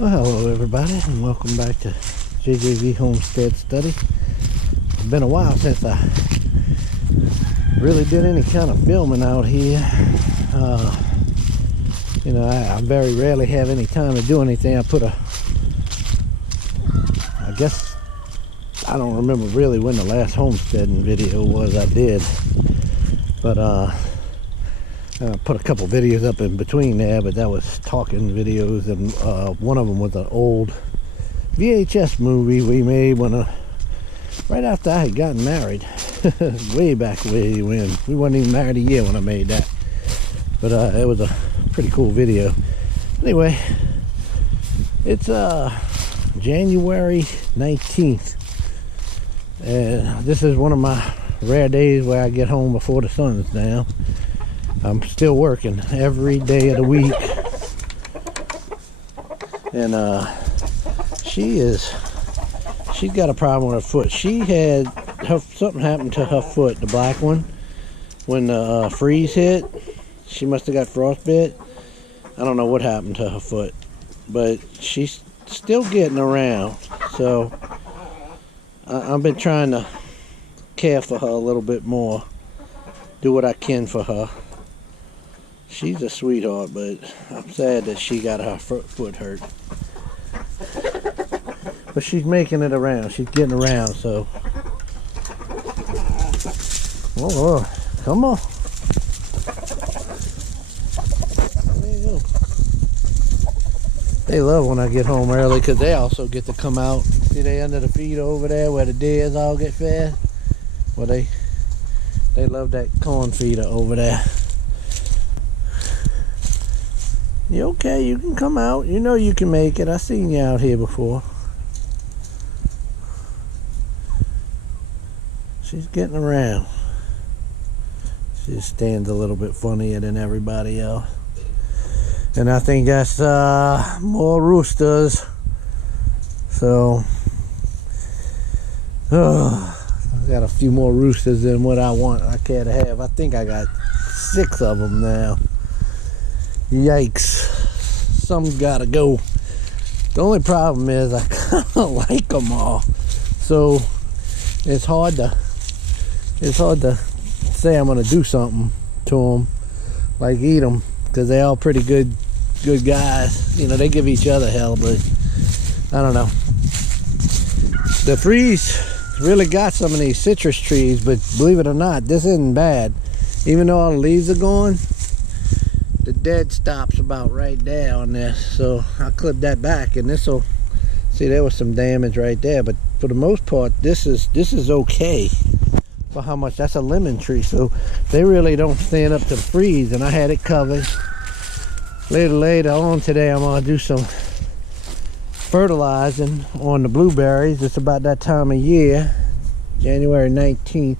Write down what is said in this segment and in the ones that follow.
Well, hello everybody, and welcome back to JJV Homestead Study. It's been a while since I really did any kind of filming out here. I very rarely have any time to do anything. I guess I don't remember really when the last homesteading video was I did, but I put a couple videos up in between there, but that was talking videos, and one of them was an old VHS movie we made right after I had gotten married. Way back when we weren't even married a year when I made that, but it was a pretty cool video. Anyway, it's January 19th, and this is one of my rare days where I get home before the sun's down. I'm still working every day of the week, and she's got a problem with her foot. Something happened to her foot, the black one, when the freeze hit. She must have got frostbite. I don't know what happened to her foot, but she's still getting around. So I've been trying to care for her a little bit more, do what I can for her. She's a sweetheart, but I'm sad that she got her foot hurt. But she's making it around. She's getting around, so. Oh, come on. There you go. They love when I get home early because they also get to come out. See, they under the feed over there where the deers all get fed? Well, they love that corn feeder over there. You okay? You can come out. You know you can make it. I've seen you out here before. She's getting around. She stands a little bit funnier than everybody else. And I think that's more roosters. So, I got a few more roosters than what I care to have. I think I got 6 of them now. Yikes. Some's gotta go. The only problem is I kind of like them all, so it's hard to say I'm gonna do something to them, like eat them, because they're all pretty good guys. You know, they give each other hell, but I don't know. The freeze really got some of these citrus trees, but believe it or not, this isn't bad. Even though all the leaves are gone, the dead stops about right there on this, so I'll clip that back, and this'll see there was some damage right there, but for the most part this is okay for how much. That's a lemon tree, so they really don't stand up to the freeze, and I had it covered. Later on today I'm gonna do some fertilizing on the blueberries. It's about that time of year, January 19th,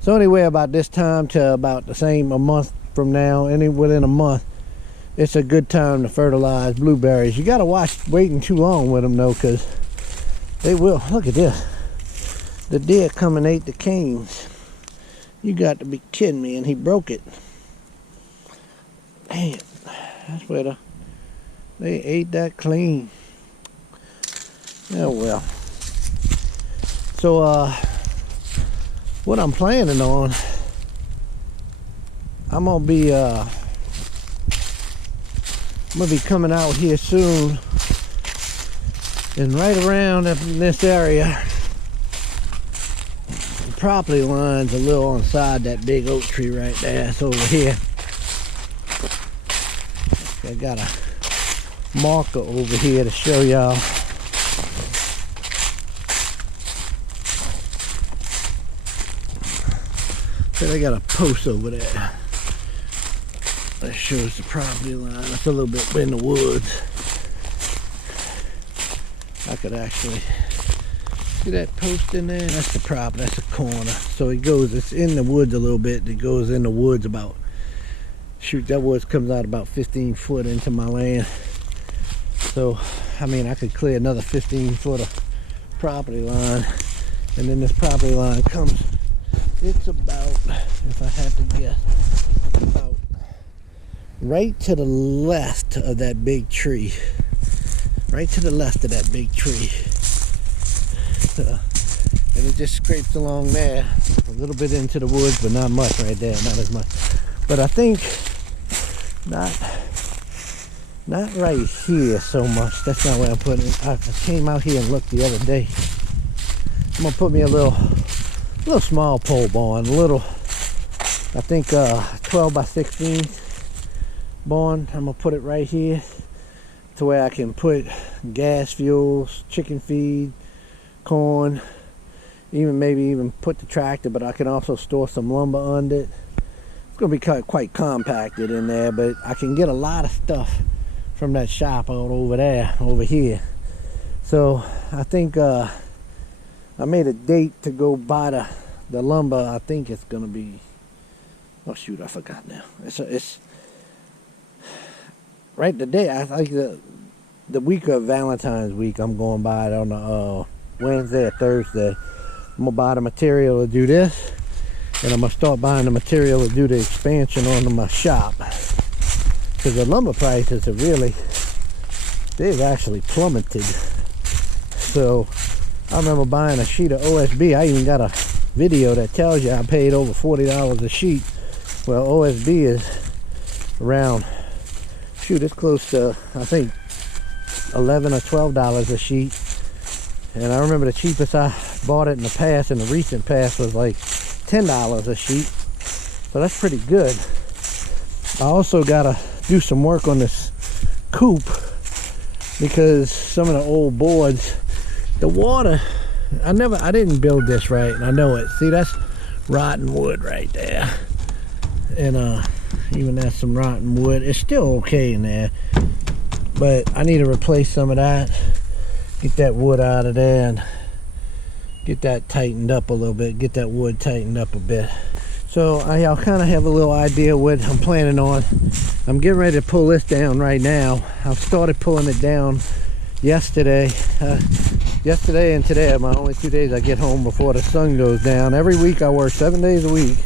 so anyway, about this time to about the same a month from now, within a month, it's a good time to fertilize blueberries. You gotta watch waiting too long with them though, because they will. Look at this. The deer come and ate the canes. You got to be kidding me, and he broke it. Damn, that's where they ate that clean. Oh well. So what I'm planning on, I'm gonna be coming out here soon, and right around in this area, the property line's a little on the side of that big oak tree right there. It's over here. I got a marker over here to show y'all. So I got a post over there that shows the property line. It's a little bit in the woods. I could actually see that post in there. That's the property. That's the corner. So it's in the woods a little bit. It goes in the woods about, shoot, that woods comes out about 15 foot into my land. So I mean, I could clear another 15 foot of property line, and then this property line comes, it's about, if I had to guess, about right to the left of that big tree. right to the left of that big tree. And it just scrapes along there, a little bit into the woods, but not much right there, not as much. But I think not right here so much. That's not where I'm putting it. I came out here and looked the other day. I'm gonna put me a little small pole barn, I think 12 by 16 barn. I'm gonna put it right here to where I can put gas fuels, chicken feed, corn, maybe even put the tractor, but I can also store some lumber under it. It's gonna be quite compacted in there, but I can get a lot of stuff from that shop out over here. So I think I made a date to go buy the lumber. I think it's gonna be, oh shoot, I forgot now. It's right today. I think the week of Valentine's week, I'm going to buy it on the Wednesday or Thursday. I'm gonna buy the material to do this, and I'm gonna start buying the material to do the expansion onto my shop, because the lumber prices have they've actually plummeted. So I remember buying a sheet of OSB. I even got a video that tells you I paid over $40 a sheet. Well, OSB is around, shoot, it's close to, I think, $11 or $12 a sheet. And I remember the cheapest I bought it in the past, in the recent past, was like $10 a sheet. So that's pretty good. I also gotta do some work on this coop, because some of the old boards, the water, I didn't build this right, and I know it. See, that's rotten wood right there. And even that's some rotten wood. It's still okay in there, but I need to replace some of that, get that wood out of there, and get that tightened up a little bit, get that wood tightened up a bit. So I'll kind of have a little idea what I'm planning on. I'm getting ready to pull this down right now. I've started pulling it down yesterday. Yesterday and today are my only 2 days I get home before the sun goes down. Every week I work 7 days a week,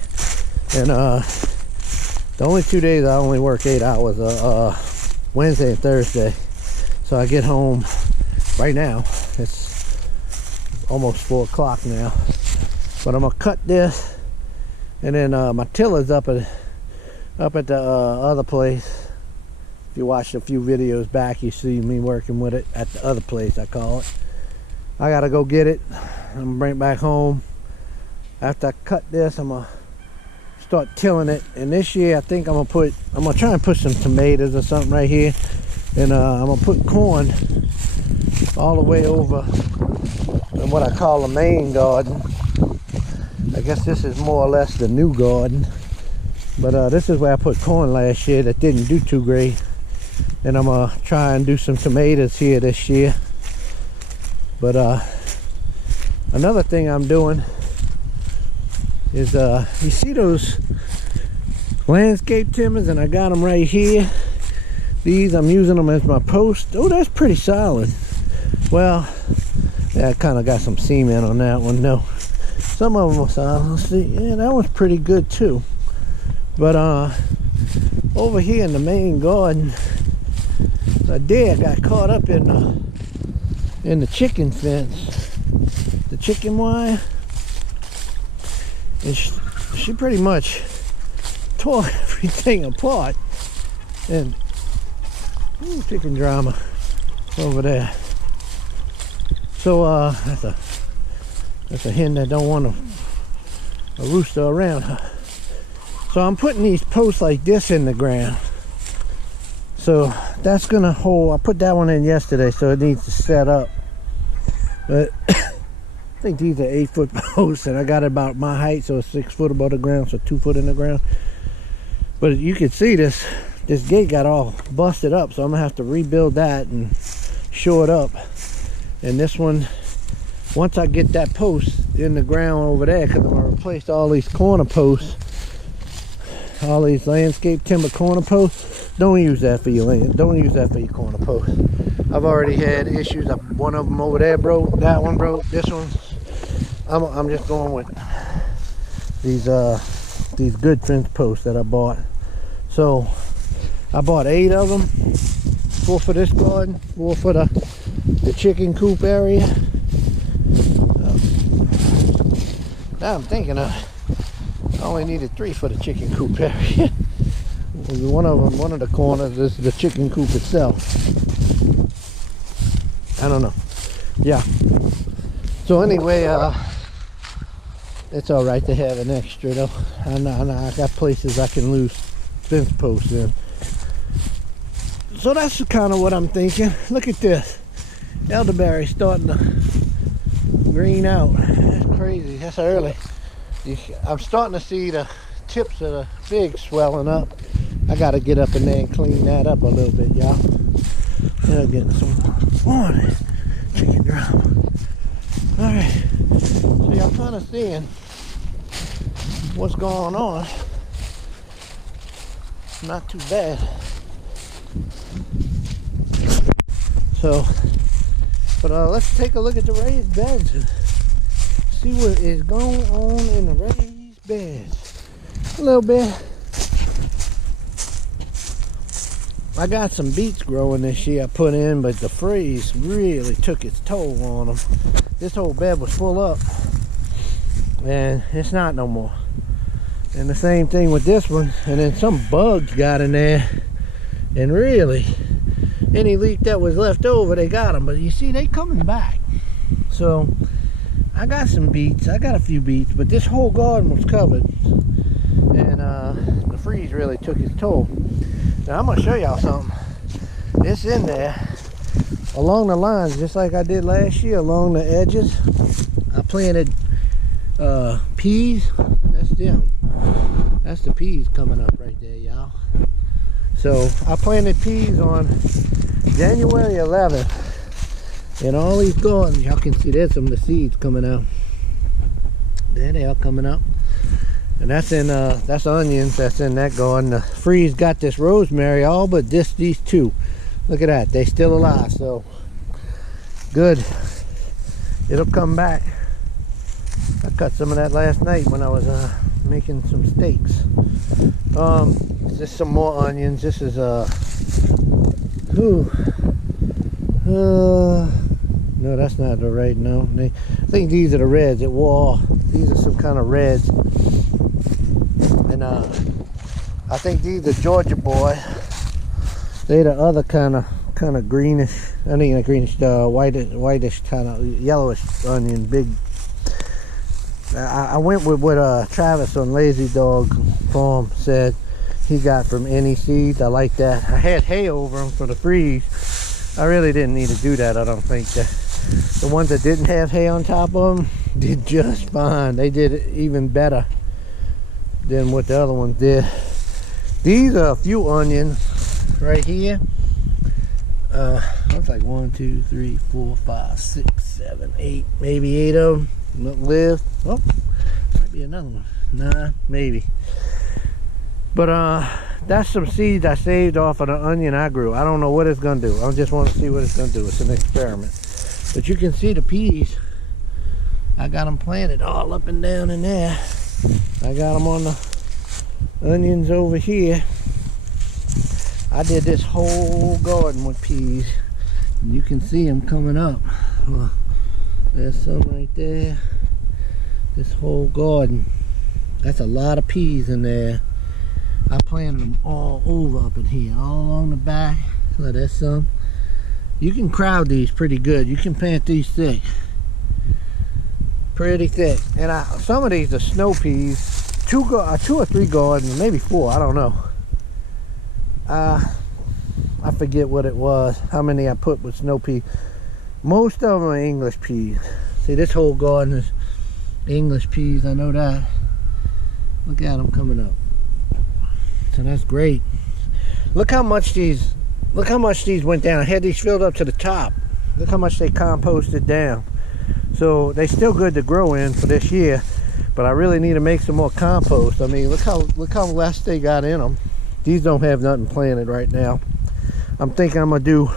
and the only 2 days I only work 8 hours, Wednesday and Thursday. So I get home right now. It's almost 4 o'clock now. But I'm gonna cut this, and then my tiller's up at the other place. If you watched a few videos back, you see me working with it at the other place, I call it. I gotta go get it. I'm gonna bring it back home. After I cut this, I'm gonna start tilling it. And this year I think I'm gonna try and put some tomatoes or something right here, and I'm gonna put corn all the way over in what I call the main garden. I guess this is more or less the new garden, but this is where I put corn last year that didn't do too great, and I'm gonna try and do some tomatoes here this year. But another thing I'm doing is you see those landscape timbers, and I got them right here. These, I'm using them as my post. Oh, that's pretty solid. Well, yeah, I kind of got some cement on that one. No, some of them are solid. Let's see. Yeah, that one's pretty good too. But over here in the main garden, a deer got caught up in the chicken fence, the chicken wire, and she pretty much tore everything apart. And chicken drama over there. So that's a hen that don't want a rooster around her. So I'm putting these posts like this in the ground. So that's gonna hold. I put that one in yesterday, so it needs to set up. But I think these are 8-foot posts, and I got it about my height, so it's 6 foot above the ground, so 2 foot in the ground. But you can see this gate got all busted up, so I'm gonna have to rebuild that and shore it up. And this one, once I get that post in the ground over there, because I'm gonna replace all these corner posts, all these landscape timber corner posts. Don't use that for your land. Don't use that for your corner posts. I've already had issues. One of them over there broke. That one broke. This one. I'm just going with these good fence posts that I bought. So I bought 8 of them. 4 for this garden, 4 for the the chicken coop area. Now I'm thinking I only needed 3 for the chicken coop area. One of the corners is the chicken coop itself. I don't know. Yeah. So anyway, it's all right to have an extra though. I got places I can lose fence posts in. So that's kind of what I'm thinking. Look at this. Elderberry starting to green out. That's crazy. That's early. I'm starting to see the tips of the figs swelling up. I got to get up in there and clean that up a little bit, y'all. Then I'm getting some morning chicken drama. Alright. So y'all kind of seeing what's going on. Not too bad. So, but let's take a look at the raised beds and see what is going on in the raised beds. A little bit. I got some beets growing this year I put in, but the freeze really took its toll on them. This whole bed was full up, and it's not no more. And the same thing with this one. And then some bugs got in there, and really any leaf that was left over, they got them. But you see, they coming back. So I got some beets. I got a few beets, but this whole garden was covered, and the freeze really took its toll. Now I'm gonna show y'all something. It's in there along the lines, just like I did last year, along the edges. I planted peas. That's them. That's the peas coming up right there, y'all. So I planted peas on January 11th. And all these gardens, y'all can see there's some of the seeds coming out. There they are coming up. And that's in that's onions that's in that garden. The freeze got this rosemary all but these two. Look at that, they still alive. So good, it'll come back. I cut some of that last night when I was making some steaks. Just some more onions. This is no, that's not the right. No, I think these are the reds. It wore. These are some kind of reds. And I think these are Georgia boy. They're the other kind of greenish. I think a greenish, whitish kind of yellowish onion. Big. I went with what Travis on Lazy Dog Farm said he got from any seeds. I like that. I had hay over them for the freeze. I really didn't need to do that. I don't think that. The ones that didn't have hay on top of them did just fine. They did even better than what the other ones did. These are a few onions right here. Looks like 1, 2, 3, 4, 5, 6, 7, 8, maybe 8 of them. Live. Oh, might be another one. 9, maybe. But that's some seeds I saved off of the onion I grew. I don't know what it's gonna do. I just want to see what it's gonna do. It's an experiment. But you can see the peas. I got them planted all up and down in there. I got them on the onions over here. I did this whole garden with peas. You can see them coming up. Well, there's some right there. This whole garden. That's a lot of peas in there. I planted them all over up in here, all along the back. Look, there's some. You can crowd these pretty good. You can plant these thick. Pretty thick. And some of these are snow peas. Two or three gardens, maybe 4, I don't know. I forget what it was, how many I put with snow peas. Most of them are English peas. See, this whole garden is English peas, I know that. Look at them coming up. So that's great. Look how much these went down. I had these filled up to the top. Look how much they composted down. So they still good to grow in for this year, but I really need to make some more compost. I mean, look how less they got in them. These don't have nothing planted right now. I'm thinking I'm gonna do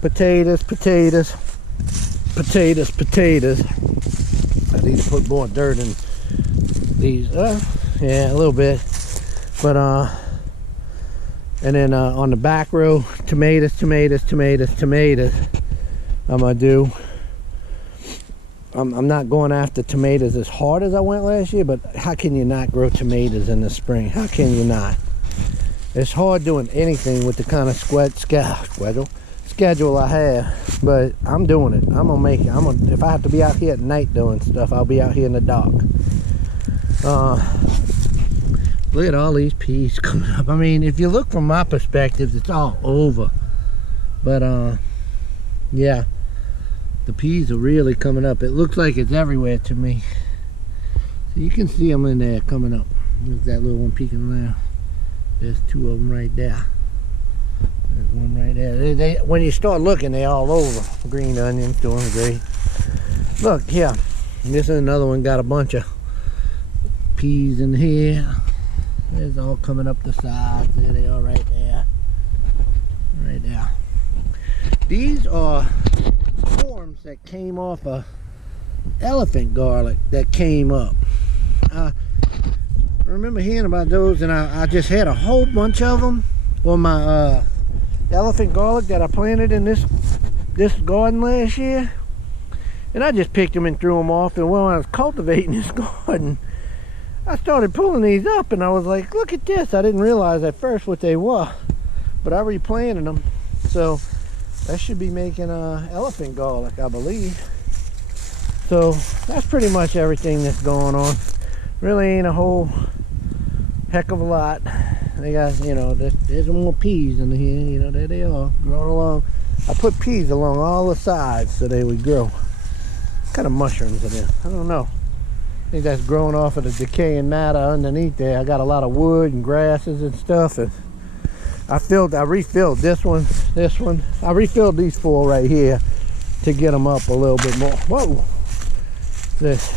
potatoes. I need to put more dirt in these. Yeah, a little bit. But and then on the back row, tomatoes. I'm gonna do. I'm not going after tomatoes as hard as I went last year, but how can you not grow tomatoes in the spring? How can you not? It's hard doing anything with the kind of schedule I have, but I'm doing it. I'm gonna make it. If I have to be out here at night doing stuff, I'll be out here in the dark. Look at all these peas coming up. I mean, if you look from my perspective, it's all over. But yeah, the peas are really coming up. It looks like it's everywhere to me. So you can see them in there coming up. There's that little one peeking there. There's two of them right there. There's one right there. When you start looking, they're all over. Green onions doing great. Look here. This is another one. Got a bunch of peas in here. It's all coming up the sides. There they are right there. Right there. These are forms that came off of elephant garlic that came up. I remember hearing about those, and I just had a whole bunch of them on my elephant garlic that I planted in this garden last year, and I just picked them and threw them off. And when I was cultivating this garden, I started pulling these up, and I was like, look at this. I didn't realize at first what they were, but I replanted them, so that should be making elephant garlic, I believe. So that's pretty much everything that's going on. Really ain't a whole heck of a lot. They got, you know, there's more peas in here, you know, there they are, growing along. I put peas along all the sides so they would grow. What kind of mushrooms are there? I don't know. I think that's growing off of the decaying matter underneath there. I got a lot of wood and grasses and stuff, and I refilled this one. I refilled these four right here to get them up a little bit more. Whoa! This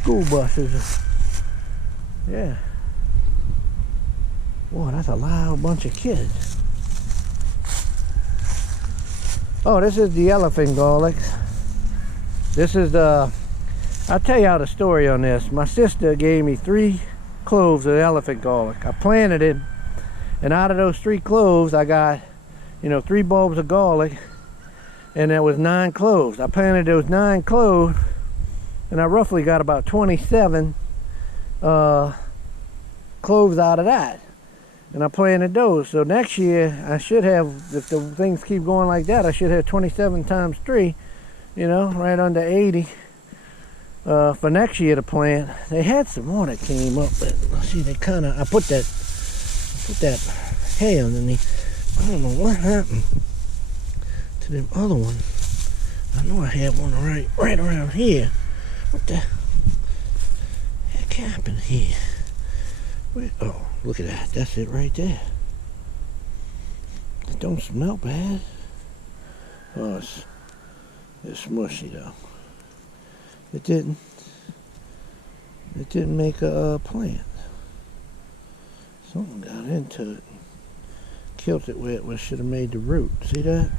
school buses. Yeah. Boy, that's a loud bunch of kids. Oh, this is the elephant garlic. This is the... I'll tell you how the story on this. My sister gave me 3 cloves of elephant garlic. I planted it, and out of those 3 cloves, I got, you know, 3 bulbs of garlic, and that was 9 cloves. I planted those 9 cloves, and I roughly got about 27 cloves out of that. And I planted those. So next year, I should have, if the things keep going like that, I should have 27 times 3, you know, right under 80 for next year to plant. They had some more that came up, but see, they kind of, I put that hay underneath. I don't know what happened to them other ones. I know I had one right around here. What the heck happened here? Oh, look at that. That's it right there. It don't smell bad. Oh, it's smushy though. It didn't make a plant. Something got into it. Killed it where it should have made the root. See that?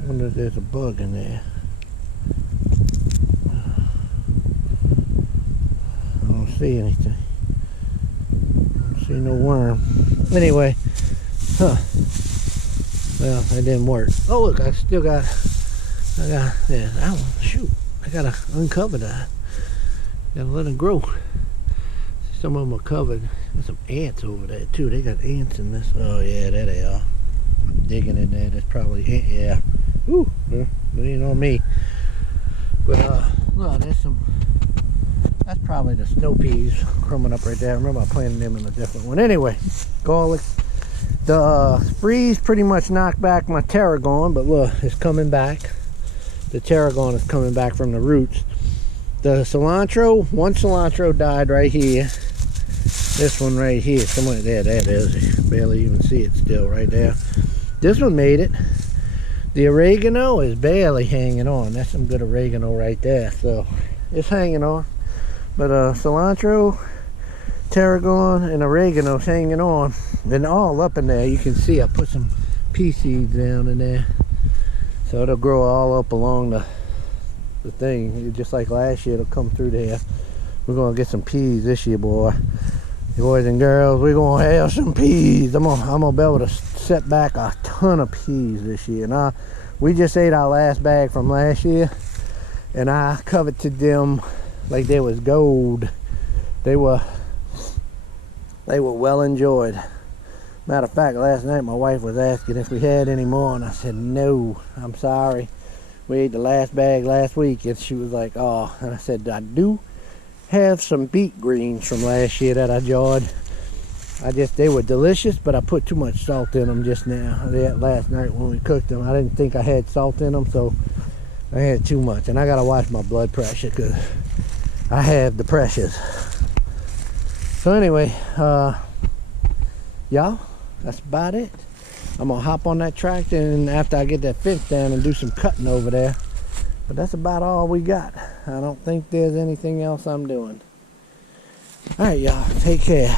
I wonder if there's a bug in there. I don't see anything. See no worm. Anyway, well, that didn't work. Oh look, I got, yeah, that one, shoot. I gotta uncover that. Gotta let it grow. Some of them are covered. There's some ants over there too. They got ants in this. Oh yeah, there they are. I'm digging in there. That's probably ant, yeah. Ooh, it ain't on me. But look, there's some. That's probably the snow peas coming up right there. I remember I planted them in a different one. Anyway, garlic. The freeze pretty much knocked back my tarragon, but look, it's coming back. The tarragon is coming back from the roots. The cilantro, one cilantro died right here. This one right here, somewhere there, that is. You barely even see it still right there. This one made it. The oregano is barely hanging on. That's some good oregano right there. So it's hanging on. But cilantro, tarragon, and oregano's hanging on. And all up in there, you can see I put some pea seeds down in there. So it'll grow all up along the thing. Just like last year, it'll come through there. We're going to get some peas this year, boy. Boys and girls, we're going to have some peas. I'm gonna be able to set back a ton of peas this year. And We just ate our last bag from last year, and I coveted them like they was gold. They were well enjoyed. Matter of fact, last night my wife was asking if we had any more, and I said no, I'm sorry. We ate the last bag last week, and she was like, oh. And I said, I do have some beet greens from last year that I jarred. They were delicious, but I put too much salt in them just now. Last night when we cooked them, I didn't think I had salt in them, so I had too much. And I gotta watch my blood pressure because I have the pressures. So anyway, y'all, that's about it. I'm gonna hop on that tractor, and after I get that fence down, and do some cutting over there. But that's about all we got. I don't think there's anything else I'm doing. All right, y'all, take care.